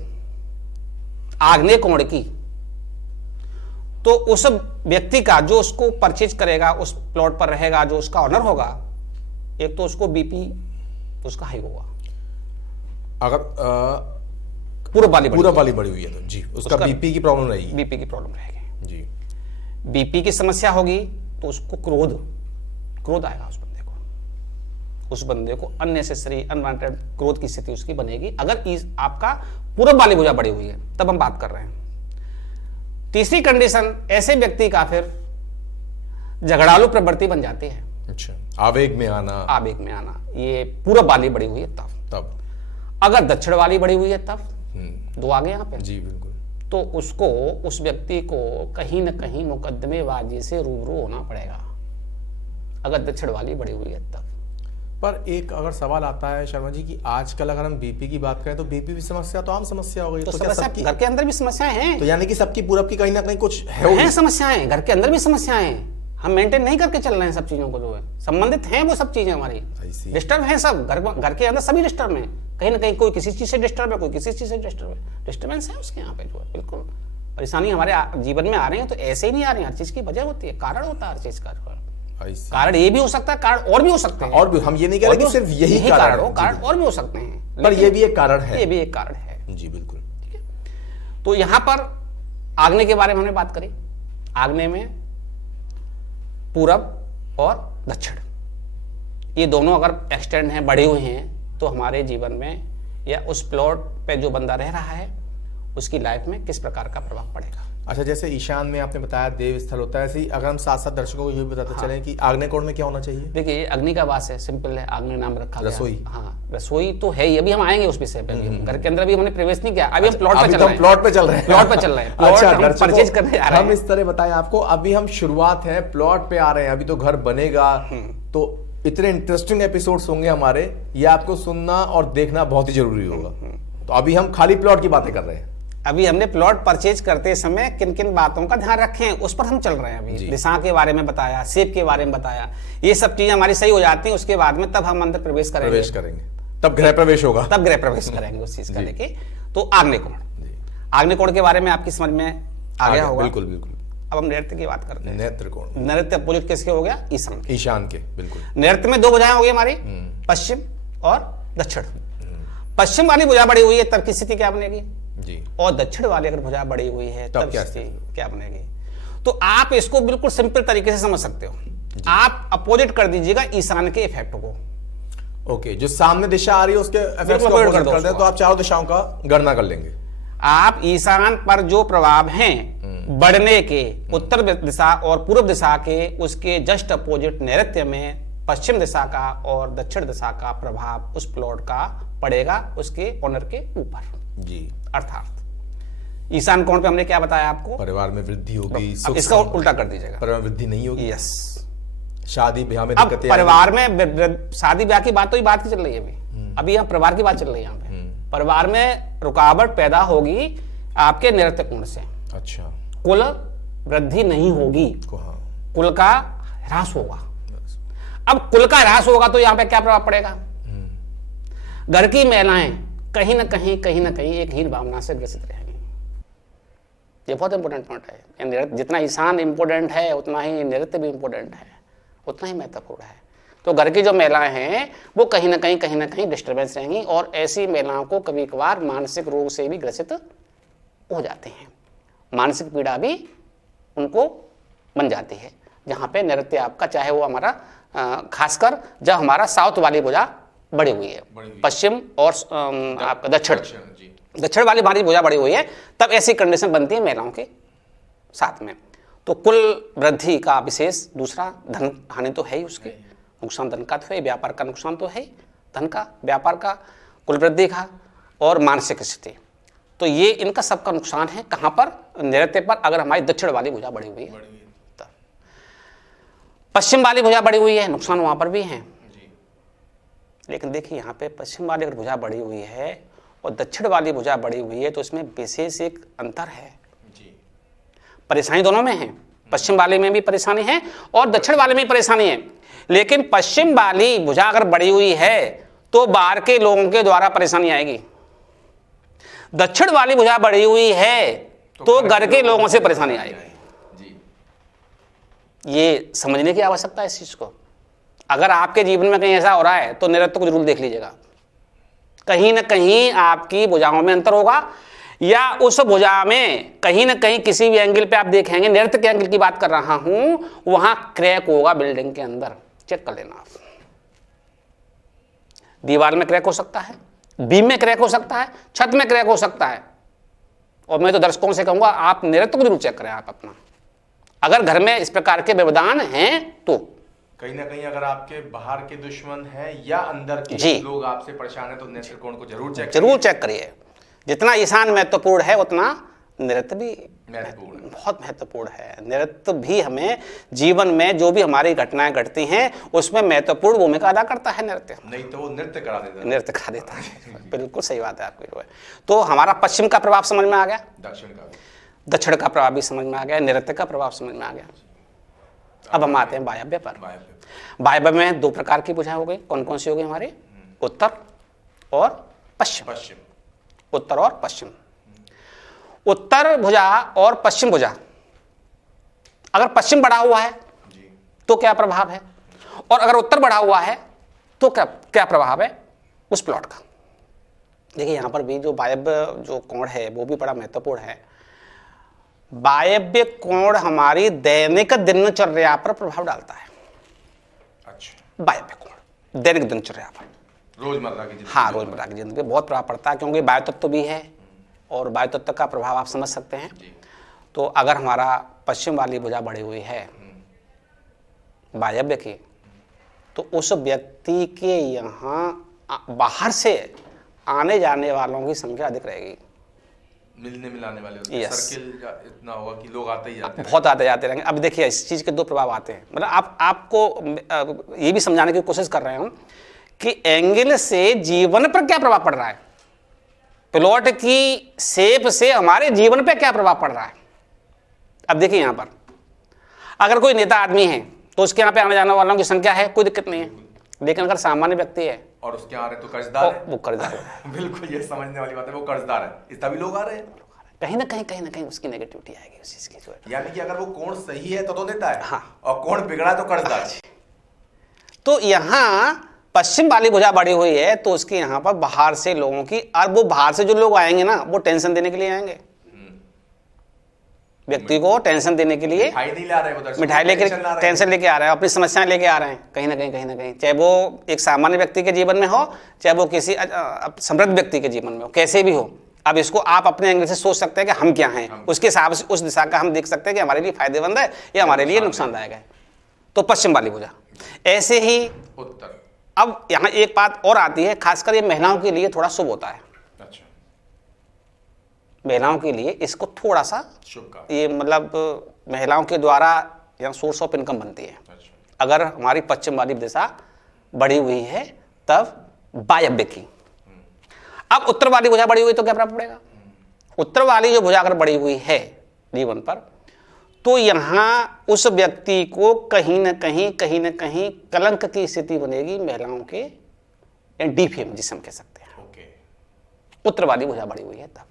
आग्नेय कोण की, तो उस व्यक्ति का जो उसको परचेज करेगा, उस प्लॉट पर रहेगा, जो उसका ऑनर होगा, एक तो उसको बीपी उसका हाई होगा अगर पूरब वाली बड़ी हुई है तो जी, उसका बीपी की प्रॉब्लम रहेगी, बीपी की प्रॉब्लम रहेगी जी। बीपी की समस्या होगी तो उसको क्रोध आएगा उस बंदे को अननेसेसरी अनवांटेड क्रोध की स्थिति उसकी बनेगी अगर आपका पूरब वाली भुजा बढ़ी हुई है, तब हम बात कर रहे हैं। तीसरी कंडीशन, ऐसे व्यक्ति का फिर झगड़ालू प्रवृत्ति बन जाती है। अच्छा, आवेग में आना, ये पूरब वाली बढ़ी हुई है तब। अगर दक्षिण वाली बढ़ी हुई है तब, दो आगे यहाँ पे जी, बिल्कुल, तो उसको, उस व्यक्ति को कहीं ना कहीं मुकदमेबाजी से रूबरू होना पड़ेगा अगर दक्षिण वाली बढ़ी हुई है तब। पर एक अगर सवाल आता है शर्मा जी कि आजकल अगर हम बीपी की बात करें तो बीपी भी समस्या तो आम समस्या हो गई, तो समस्या घर के अंदर भी समस्याएं हैं, तो यानी कि सबकी पूरब की कहीं ना कहीं कुछ है समस्याएं, घर के अंदर भी समस्याएं हैं। हम मेंटेन नहीं करके चल रहे हैं सब चीजों को, जो है संबंधित हैं वो सब चीजें हमारी, डिस्टर्ब है सब घर के अंदर, सभी डिस्टर्ब है कहीं ना कहीं, कोई किसी चीज से डिस्टर्ब है, कोई किसी चीज से डिस्टर्ब है, डिस्टर्बेंस है उसके यहाँ पे जो है। बिल्कुल परेशानी हमारे जीवन में आ रही है तो ऐसे ही नहीं आ रही, हर चीज की वजह होती है, कारण होता है हर चीज का। कारण ये भी हो सकता है, कारण और भी हो सकते हैं, और भी, हम ये नहीं कह रहे कि सिर्फ यही कारण हो, कारण और भी हो सकते हैं, पर ये भी एक कारण है, ये भी एक कारण है जी, बिल्कुल। ठीक है, तो यहां पर आग्नेय के बारे में हमने बात करी। आग्नेय में पूरब और दक्षिण, ये दोनों अगर एक्सटेंड हैं, बढ़े हुए हैं, तो हमारे जीवन में या उस प्लॉट पे जो बंदा रह रहा है उसकी लाइफ में किस प्रकार का प्रभाव पड़ेगा। अच्छा, जैसे ईशान में आपने बताया देव स्थल होता है, ऐसे ही अगर हम साथ साथ दर्शकों को ये भी बताते चलें कि आग्नेय कोण में क्या होना चाहिए। देखिए, ये अग्नि का वास है, सिंपल है, आग्नेय नाम रखा गया। रसोई, हाँ, रसोई तो है ही, अभी हम आएंगे उस विषय पे। घर के अंदर भी हमने प्रवेश नहीं किया, अभी हम प्लॉट पे चल रहे हैं, प्लॉट पे चल रहे हैं। अच्छा, परचेज करने आ रहे हैं। हम इस तरह बताएं आपको, अभी हम शुरुआत है, प्लॉट पे आ रहे हैं, अभी तो घर बनेगा, तो इतने इंटरेस्टिंग एपिसोड्स होंगे हमारे, ये आपको सुनना और देखना बहुत ही जरूरी होगा। तो अभी हम खाली प्लॉट की बातें कर रहे हैं। अभी हमने प्लॉट परचेज करते समय किन किन बातों का ध्यान रखें उस पर हम चल रहे हैं। अभी दिशा के बारे में बताया, शेप के बारे में बताया, ये सब चीजें हमारी सही हो जाती हैं, उसके बाद में तब हम अंदर प्रवेश करेंगे, तब गृह प्रवेश होगा, तब गृह प्रवेश करेंगे उस चीज का लेके। तो आग्नेय कोण, आग्नेय कोण के बारे में आपकी समझ में आ गया होगा। बिल्कुल बिल्कुल। अब हम नैऋत्य की बात करते हैं। नैऋत्य कोण, नैऋत्य अपोजिट किसके हो गया? ईशान के। बिल्कुल। नैऋत्य में दो भुजाएं हो गई हमारी, पश्चिम और दक्षिण। पश्चिम वाली भुजा बढ़ी हुई है तब की स्थिति क्या बनेगी जी, और दक्षिण वाली अगर भुजा बढ़ी हुई है तब क्या बनेगी। तो आप इसको बिल्कुल सिंपल तरीके से समझ सकते हो, आप अपोजिट कर दीजिएगा ईशान के इफेक्ट को। ओके, जो सामने दिशा आ रही है उसके इफेक्ट को अपोजिट कर दें तो आप चारों दिशाओं का गणना कर लेंगे। आप ईशान पर जो प्रभाव हैं बढ़ने के, उत्तर दिशा और पूर्व दिशा के, उसके जस्ट अपोजिट नैऋत्य में पश्चिम दिशा का और दक्षिण दिशा का प्रभाव उस प्लॉट का पड़ेगा उसके ओनर के ऊपर जी। अर्थात ईशान कोण पे हमने क्या बताया आपको? परिवार में वृद्धि होगी। अब इसका उल्टा कर दीजिएगा, परिवार में वृद्धि नहीं होगी। यस, शादी ब्याह में दिक्कतें, परिवार में शादी ब्याह की बात तो बात की चल रही है अभी यहाँ परिवार की बात चल रही है यहाँ पे। परिवार में रुकावट पैदा होगी आपके नैऋत्य कोण से। अच्छा, कुल वृद्धि नहीं होगी, कुल का ह्रास होगा। अब कुल का ह्रास होगा तो यहाँ पे क्या प्रभाव पड़ेगा? घर की महिलाएं कहीं ना कहीं एक हीन भावना से ग्रसित रहेंगी। ये बहुत इंपॉर्टेंट पॉइंट है। जितना ईशान इंपॉर्टेंट है उतना ही नैऋत्य भी इंपॉर्टेंट है, उतना ही महत्वपूर्ण है। तो घर की जो महिलाएं हैं वो कहीं ना कहीं डिस्टर्बेंस रहेंगी और ऐसी महिलाओं को कभी कभार मानसिक रोग से भी ग्रसित हो जाते हैं, मानसिक पीड़ा भी उनको बन जाती है। जहाँ पे नैऋत्य आपका, चाहे वो हमारा खासकर जब हमारा साउथ वाली भुजा बढ़ी हुई है, पश्चिम और आपका दक्षिण वाली हमारी भुजा बढ़ी हुई है, तब ऐसी कंडीशन बनती है महिलाओं के साथ में, तो कुल वृद्धि का विशेष दूसरा धन हानि तो है ही, उसके नुकसान धन का तो है, व्यापार का नुकसान तो है, धन का, व्यापार का, कुल वृद्धि का और मानसिक स्थिति। तो ये इनका सबका नुकसान है। कहाँ पर? नैऋत्य पर। अगर हमारी दक्षिण वाली भुजा बढ़ी हुई है, तो पश्चिम वाली भुजा बढ़ी हुई है, नुकसान वहां पर भी है। लेकिन देखिए यहाँ पे पश्चिम वाली अगर भुजा बढ़ी हुई है और दक्षिण वाली भुजा बढ़ी हुई है तो इसमें विशेष एक अंतर है। परेशानी दोनों में है, पश्चिम वाले में भी परेशानी है और दक्षिण वाले में भी परेशानी है। लेकिन पश्चिम वाली भुजा अगर बढ़ी हुई है तो बाहर के लोगों के द्वारा परेशानी आएगी, दक्षिण वाली भुजा बढ़ी हुई है तो घर के लोगों से परेशानी आएगी। ये समझने की आवश्यकता है इस चीज को। अगर आपके जीवन में कहीं ऐसा हो रहा है तो नैऋत्य को जरूर देख लीजिएगा, कहीं ना कहीं आपकी भुजाओं में अंतर होगा, या उस भुजा में कहीं ना कहीं किसी भी एंगल पे आप देखेंगे, नैऋत्य के एंगल की बात कर रहा हूं, वहां क्रैक होगा बिल्डिंग के अंदर। चेक कर लेना आप, दीवार में क्रैक हो सकता है, बीम में क्रैक हो सकता है, छत में क्रैक हो सकता है। और मैं तो दर्शकों से कहूंगा आप नैऋत्य को जरूर चेक करें आप अपना, अगर घर में इस प्रकार के व्यवधान हैं तो। कहीं ना कहीं अगर आपके बाहर के दुश्मन हैं या अंदर के लोग आपसे परेशान हैं तो नैऋत्य कोण को जरूर चेक करिए। जितना ईशान महत्वपूर्ण है उतना नैऋत्य भी बहुत महत्वपूर्ण है। नैऋत्य भी हमें जीवन में जो भी हमारी घटनाएं घटती हैं उसमें महत्वपूर्ण भूमिका अदा करता है नैऋत्य। नहीं तो वो नृत्य करा देता है। बिल्कुल सही बात है आपकी। तो हमारा पश्चिम का प्रभाव समझ में आ गया, दक्षिण का प्रभाव भी समझ में आ गया, नैऋत्य का प्रभाव समझ में आ गया। अब हम आते हैं वायव्य पर। वायव्य में दो प्रकार की भुजा हो गई। कौन कौन सी हो गई हमारी? उत्तर और पश्चिम। उत्तर और पश्चिम। उत्तर भुजा और पश्चिम भुजा, अगर पश्चिम बढ़ा हुआ है तो क्या प्रभाव है, और अगर उत्तर बढ़ा हुआ है तो क्या प्रभाव है उस प्लॉट का। देखिए यहां पर भी जो वायव्य जो कोण है वो भी बड़ा महत्वपूर्ण है। वायव्य कोण हमारी दैनिक दिनचर्या पर प्रभाव डालता है। अच्छा। वायव्य कोण दैनिक दिनचर्या पर, रोजमर्रा की जिंदगी। हाँ, रोजमर्रा की जिंदगी बहुत प्रभाव पड़ता है, क्योंकि वायु तत्व भी है और वायु तत्व का प्रभाव आप समझ सकते हैं। तो अगर हमारा पश्चिम वाली भुजा बढ़ी हुई है वायव्य की, तो उस व्यक्ति के यहाँ बाहर से आने जाने वालों की संख्या अधिक रहेगी। मिलने मिलाने वाले सर्किल इतना होगा कि लोग आते ही जाते बहुत आते जाते रहेंगे। अब देखिए इस चीज के दो प्रभाव आते हैं, मतलब आपको ये भी समझाने की कोशिश कर रहे हूं कि एंगल से जीवन पर क्या प्रभाव पड़ रहा है, प्लॉट की शेप से हमारे जीवन पे क्या प्रभाव पड़ रहा है। अब देखिए यहां पर अगर कोई नेता आदमी है तो उसके यहाँ पे आने जाने वालों की संख्या है, कोई दिक्कत नहीं है। लेकिन अगर सामान्य व्यक्ति है और उसके आ रहे तो कर्जदार है, वो कर्जदार है। बिल्कुल ये समझने वाली बात है, वो कर्जदार है, तभी लोग आ रहे हैं। कहीं ना कहीं उसकी नेगेटिविटी आएगी उस चीज की जो है। यानी कि अगर वो कोण सही है तो नेता है, हाँ, और कोण बिगड़ा तो कर्जदार है। तो यहाँ पश्चिम वाली भुजा बढ़ी हुई है तो उसके यहाँ पर बाहर से लोगों की, और वो बाहर से जो लोग आएंगे ना वो टेंशन देने के लिए आएंगे, व्यक्ति को टेंशन देने के लिए। मिठाई लेके टेंशन लेके आ रहे हैं, अपनी समस्याएं लेके आ रहे हैं कहीं ना कहीं, चाहे वो एक सामान्य व्यक्ति के जीवन में हो चाहे वो किसी समृद्ध व्यक्ति के जीवन में हो, कैसे भी हो। अब इसको आप अपने एंगल से सोच सकते हैं कि हम क्या हैं, उसके हिसाब से उस दिशा का हम देख सकते हैं कि हमारे लिए फायदेमंद है या हमारे लिए नुकसानदायक है। तो पश्चिम वाली भुजा। ऐसे ही उत्तर। अब यहाँ एक बात और आती है, खासकर ये महिलाओं के लिए थोड़ा शुभ होता है। अच्छा। महिलाओं के लिए इसको थोड़ा सा ये मतलब महिलाओं के द्वारा यहाँ सोर्स ऑफ इनकम बनती है। अच्छा। अगर हमारी पश्चिम वाली दिशा बढ़ी हुई है तब वायव्य की। अब उत्तर वाली भुजा बढ़ी हुई तो क्या प्रभाव पड़ेगा? उत्तर वाली जो भुजा अगर बढ़ी हुई है जीवन पर, तो यहाँ उस व्यक्ति को कहीं ना कहीं कलंक की स्थिति बनेगी महिलाओं के, डिफेम जिसे हम कह सकते हैं। उत्तर वाली भुजा बढ़ी हुई है तब।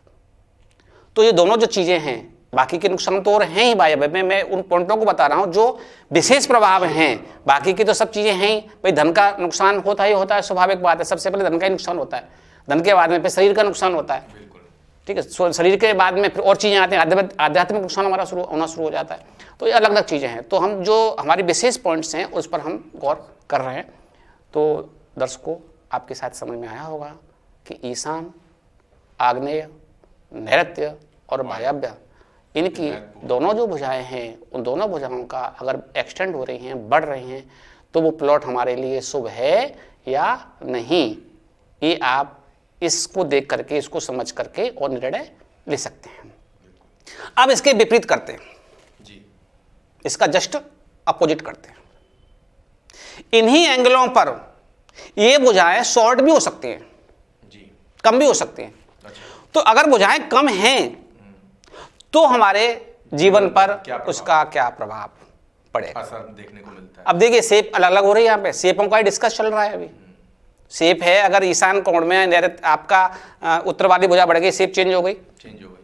तो ये दोनों जो चीजें हैं, बाकी के नुकसान तो और हैं ही वायव्य में, मैं उन पॉइंटों को बता रहा हूं जो विशेष प्रभाव हैं। बाकी की तो सब चीजें हैं ही। भाई धन का नुकसान होता ही होता है, स्वाभाविक बात है। सबसे पहले धन का ही नुकसान होता है, धन के बाद में फिर शरीर का नुकसान होता है। ठीक है, शरीर के बाद में फिर और चीजें आती हैं, आध्यात्मिक नुकसान हमारा होना शुरू हो जाता है। तो ये अलग अलग चीजें हैं। तो हम जो हमारी विशेष पॉइंट्स हैं उस पर हम गौर कर रहे हैं। तो दर्शकों आपके साथ समझ में आया होगा कि ईशान, आग्नेय, नैऋत्य और वायव्य, इनकी दोनों जो भुजाएं हैं उन दोनों भुजाओं का अगर एक्सटेंड हो रही हैं, बढ़ रही हैं, तो वो प्लॉट हमारे लिए शुभ है या नहीं, ये आप इसको देख करके, इसको समझ करके और निर्णय ले सकते हैं। अब इसके विपरीत करते हैं जी, इसका जस्ट अपोजिट करते हैं। इन्हीं एंगलों पर ये भुजाएं शॉर्ट भी हो सकती हैं जी, कम भी हो सकती हैं। अच्छा, तो अगर भुजाएं कम हैं तो हमारे जीवन पर क्या प्रभाव? उसका क्या प्रभाव पड़ेगा, असर देखने को मिलता है। अब देखिए शेप अलग अलग हो रही है। यहाँ पे शेपों का ही डिस्कस चल रहा है अभी। शेप है, अगर ईशान कोण में नैऋत्य आपका उत्तर वाली भुजा बढ़ गई, शेप चेंज हो गई। चेंज हो गई।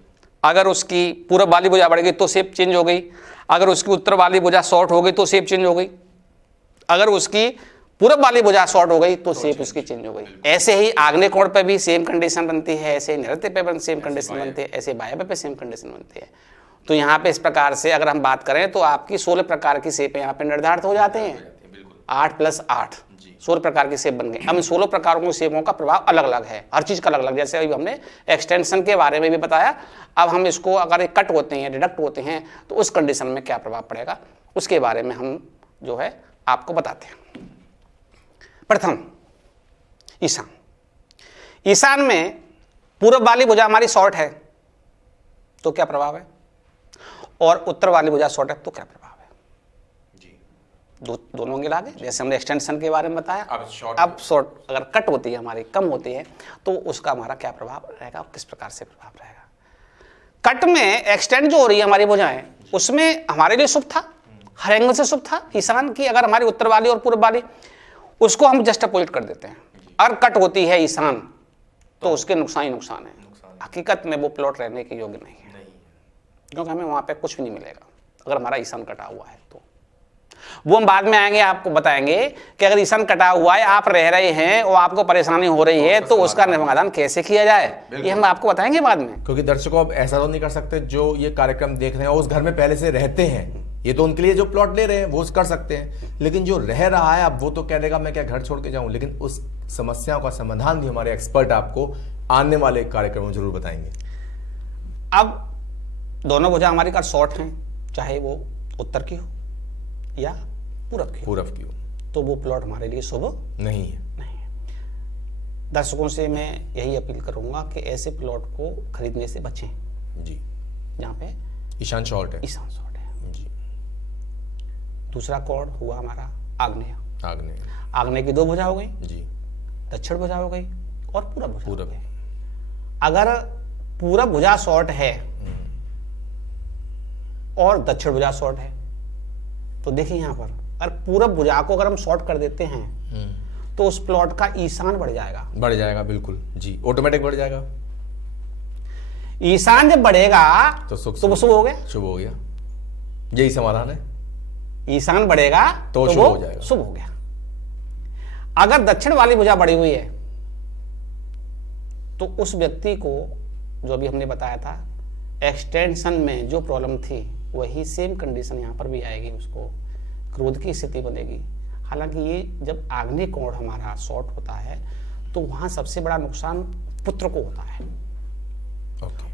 अगर उसकी पूरब वाली भुजा बढ़ गई तो शेप चेंज हो गई। अगर उसकी उत्तर वाली भुजा शॉर्ट हो गई तो शेप चेंज हो गई। अगर उसकी पूरब वाली भुजा शॉर्ट हो गई तो शेप उसकी चेंज हो गई। ऐसे ही आग्नेय कोण पे भी सेम कंडीशन बनती है, ऐसे नैऋत्य पे भी सेम कंडीशन बनती है, ऐसे वायव्य पे सेम कंडीशन बनती है। तो यहाँ पे इस प्रकार से अगर हम बात करें तो आपकी 16 प्रकार की शेप यहाँ पे निर्धारित हो जाते हैं। 8 + 8 16 प्रकार की शेप बन गई। अब इन 16 प्रकारों की शेपों का प्रभाव अलग अलग है, हर चीज का अलग अलग। जैसे अभी हमने एक्सटेंशन के बारे में भी बताया, अब हम इसको अगर ये कट होते हैं, डिडक्ट होते हैं, तो उस कंडीशन में क्या प्रभाव पड़ेगा उसके बारे में हम जो है आपको बताते हैं। प्रथम ईशान। ईशान में पूरब वाली भुजा हमारी शॉर्ट है तो क्या प्रभाव है, और उत्तर वाली भुजा शॉर्ट है तो क्या प्रभाव है। जी, दोनों के लागे, जैसे हमने एक्सटेंशन के बारे में बताया। अब शॉर्ट अगर कट होती है हमारी, कम होती है, तो उसका हमारा क्या प्रभाव रहेगा और किस प्रकार से प्रभाव रहेगा। कट में एक्सटेंड जो हो रही है हमारी भुजाएं, उसमें हमारे लिए शुभ था, हर एंगल से शुभ था ईशान की। अगर हमारी उत्तर वाली और पूर्व वाली, उसको हम जस्ट अपोजिट कर देते हैं। अगर कट होती है ईशान तो उसके नुकसान ही नुकसान है। हकीकत में वो प्लॉट रहने के योग्य नहीं है, क्योंकि हमें वहां पे कुछ भी नहीं मिलेगा अगर हमारा ईशान कटा हुआ है तो। वो हम बाद में आएंगे, आपको बताएंगे कि अगर ईशान कटा हुआ है, आप रह रहे हैं और आपको परेशानी हो रही है, तो उसका समाधान कैसे किया जाए, ये हम आपको बताएंगे बाद में। क्योंकि दर्शकों अब ऐसा तो नहीं कर सकते, जो ये कार्यक्रम देख रहे हैं और उस घर में पहले से रहते हैं, ये तो उनके लिए जो प्लॉट ले रहे हैं वो कर सकते हैं, लेकिन जो रह रहा है अब वो तो कह देगा मैं क्या घर छोड़ के जाऊं। लेकिन उस समस्याओं का समाधान भी हमारे एक्सपर्ट आपको आने वाले कार्यक्रम में जरूर बताएंगे। अब दोनों भुजा हमारी का शॉर्ट हैं, चाहे वो उत्तर की हो या पूरब की हो, पूरब की हो, तो वो प्लॉट हमारे लिए शुभ नहीं है। नहीं है। दर्शकों से मैं यही अपील करूंगा कि ऐसे प्लॉट को खरीदने से बचें जी, जहाँ पे ईशान शॉर्ट है। ईशान शॉर्ट है। जी, दूसरा कोण हुआ हमारा आग्नेय। आग्नेय। आग्नेय की 2 भुजा हो गई, जी, दक्षिण भुजा हो गई और पूरब भुजा हो पूरब। गई। अगर पूरब भुजा शॉर्ट है और दक्षिण भुजा शॉर्ट है, तो देखिए यहां पर अगर पूरब भुजा को अगर हम शॉर्ट कर देते हैं तो उस प्लॉट का ईशान बढ़ जाएगा। बढ़ जाएगा, बिल्कुल जी, ऑटोमेटिक बढ़ जाएगा। ईशान जब बढ़ेगा तो सुख वो शुभ हो गया, शुभ हो गया, यही समाधान है। ईशान बढ़ेगा तो शुभ वो हो जाएगा। शुभ हो गया। अगर दक्षिण वाली भुजा बढ़ी हुई है तो उस व्यक्ति को, जो अभी हमने बताया था एक्सटेंशन में जो प्रॉब्लम थी, वही सेम कंडीशन यहां पर भी आएगी, उसको क्रोध की स्थिति बनेगी। हालांकि ये जब आग्नेय कोण हमारा शॉर्ट होता है तो वहां सबसे बड़ा नुकसान पुत्र को होता है।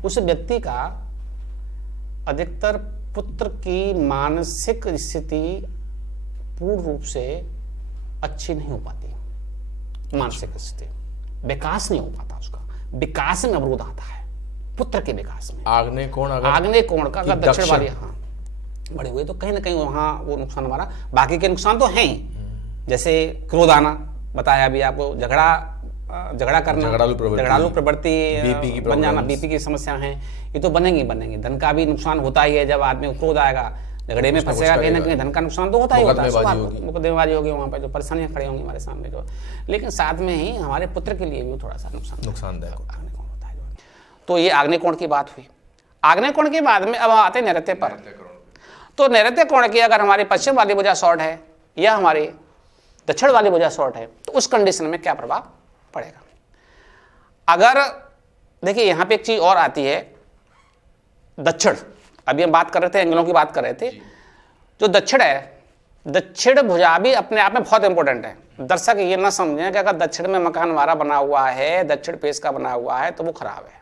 उस व्यक्ति का अधिकतर पुत्र की मानसिक स्थिति पूर्ण रूप से अच्छी नहीं हो पाती, मानसिक स्थिति विकास नहीं हो पाता, उसका विकास में अवरोध आता है, पुत्र के विकास में। आग्नेय कोण अगर आग्नेय कोण का अगर दक्षिण वाली हाँ बड़े हुए तो कहीं ना कहीं वहां वो नुकसान हमारा, बाकी के नुकसान तो हैं ही, जैसे क्रोध आना बताया अभी आपको, झगड़ा करना, झगड़ालू प्रवृत्ति बन जाना, बीपी की समस्या है, ये तो बनेंगी। धन का भी नुकसान होता ही है, जब आदमी को क्रोध आएगा, झगड़े में फंसेगा, कहीं ना कहीं धन का नुकसान तो होता ही होता है, मुकदमेबाजी होगी, वहाँ पे जो परेशानियां खड़ी होंगी हमारे सामने जो, लेकिन साथ में ही हमारे पुत्र के लिए भी थोड़ा सा नुकसानदायक होता है। तो ये आग्नेय कोण की बात हुई। आग्नेय कोण के बाद में अब आते हैं नैऋत्य पर। तो नैऋत्य कोण की अगर हमारी पश्चिम वाली भुजा शॉर्ट है या हमारी दक्षिण वाली भुजा शॉर्ट है, तो उस कंडीशन में क्या प्रभाव पड़ेगा। अगर देखिए यहां पे एक चीज और आती है, दक्षिण, अभी हम बात कर रहे थे एंगलों की बात कर रहे थे, जो दक्षिण है, दक्षिण भुजा भी अपने आप में बहुत इंपॉर्टेंट है। दर्शक ये ना समझें कि अगर दक्षिण में मकान हमारा बना हुआ है, दक्षिण फेस का बना हुआ है, तो वो खराब है।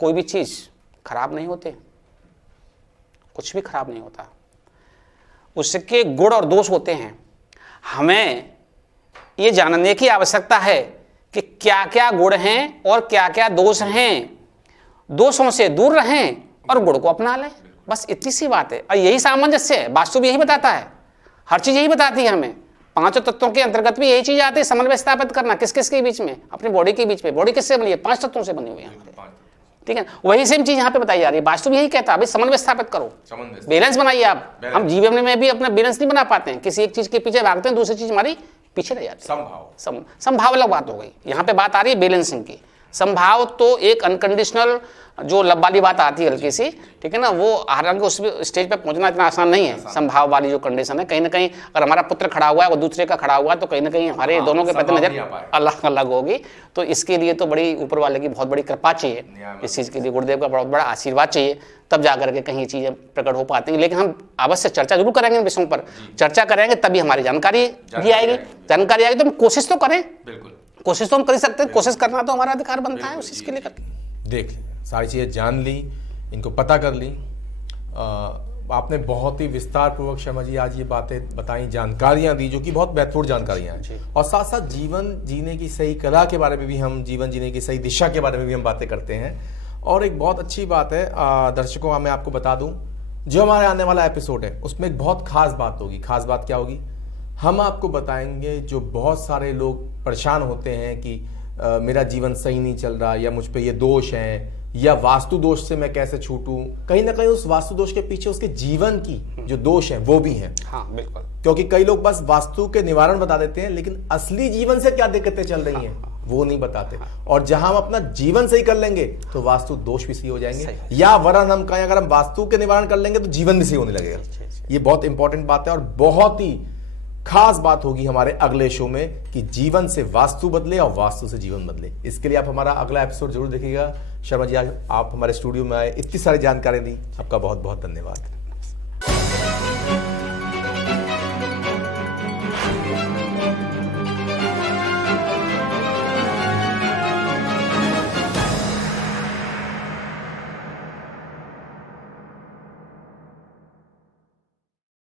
कोई भी चीज खराब नहीं होते, कुछ भी खराब नहीं होता। उसके गुण और दोष होते हैं। हमें ये जानने की आवश्यकता है कि क्या क्या गुण हैं और क्या क्या दोष हैं। दोषों से दूर रहें और गुण को अपना लें, बस इतनी सी बात है। और यही सामंजस्य है, वास्तु भी यही बताता है, हर चीज यही बताती है हमें। पांचों तत्वों के अंतर्गत भी यही चीज आती है, समन्वय स्थापित करना किस किस के बीच में, अपनी बॉडी के बीच में। बॉडी किससे बनी है? 5 तत्वों से बनी हुई है हमारे, ठीक है। वही सेम चीज यहाँ पे बताई जा रही है। वास्तु भी यही कहता है, भाई समन्वय स्थापित करो, बैलेंस बनाइए आप। हम जीवन में भी अपना बैलेंस नहीं बना पाते हैं, किसी एक चीज के पीछे भागते हैं, दूसरी चीज हमारी पीछे रह जाती है। संभाव अलग बात हो गई, यहाँ पे बात आ रही है बैलेंसिंग की। संभाव तो एक अनकंडीशनल जो लब वाली बात आती है हल्की सी, ठीक है ना, वो हालांकि उस स्टेज पे पहुंचना इतना आसान नहीं है। संभाव वाली जो कंडीशन है, कहीं ना कहीं अगर हमारा पुत्र खड़ा हुआ है और दूसरे का खड़ा हुआ है तो कहीं ना कहीं हमारे दोनों के प्रति नजर अलग अलग होगी। तो इसके लिए तो बड़ी ऊपर वाले की बहुत बड़ी कृपा चाहिए, इस चीज़ के लिए गुरुदेव का बहुत बड़ा आशीर्वाद चाहिए, तब जाकर के कहीं चीज़ें प्रकट हो पाती हैं। लेकिन हम अवश्य चर्चा जरूर करेंगे इन विषयों पर, चर्चा करेंगे तभी हमारी जानकारी भी आएगी। जानकारी आएगी तो हम कोशिश तो करें, कोशिश तो हम कर ही सकते हैं, कोशिश करना तो हमारा अधिकार बनता है, उस चीज़ के लिए करके देख लें, सारी चीज़ें जान ली, इनको पता कर ली। आपने बहुत ही विस्तार पूर्वक शर्मा जी आज ये बातें बताई, जानकारियां दी, जो कि बहुत महत्वपूर्ण जानकारियां हैं। और साथ साथ जीवन जीने की सही कला के बारे में भी हम, जीवन जीने की सही दिशा के बारे में भी हम बातें करते हैं। और एक बहुत अच्छी बात है दर्शकों, मैं आपको बता दूं, जो हमारे आने वाला एपिसोड है उसमें एक बहुत खास बात होगी। खास बात क्या होगी? हम आपको बताएंगे जो बहुत सारे लोग परेशान होते हैं कि मेरा जीवन सही नहीं चल रहा, या मुझ पे ये दोष हैं, या वास्तु दोष से मैं कैसे छूटूं। कहीं ना कहीं उस वास्तु दोष के पीछे उसके जीवन की जो दोष हैं वो भी हैं। हाँ बिल्कुल, क्योंकि कई लोग बस वास्तु के निवारण बता देते हैं, लेकिन असली जीवन से क्या दिक्कतें चल रही हैं वो नहीं बताते। और जहां हम अपना जीवन सही कर लेंगे तो वास्तु दोष भी सही हो जाएंगे, या वरन हम कहें अगर हम वास्तु के निवारण कर लेंगे तो जीवन भी सही होने लगेगा। ये बहुत इंपॉर्टेंट बात है और बहुत ही खास बात होगी हमारे अगले शो में कि जीवन से वास्तु बदले और वास्तु से जीवन बदले। इसके लिए आप हमारा अगला एपिसोड जरूर देखिएगा। शर्मा जी, आप हमारे स्टूडियो में आए, इतनी सारी जानकारी दी, आपका बहुत बहुत धन्यवाद।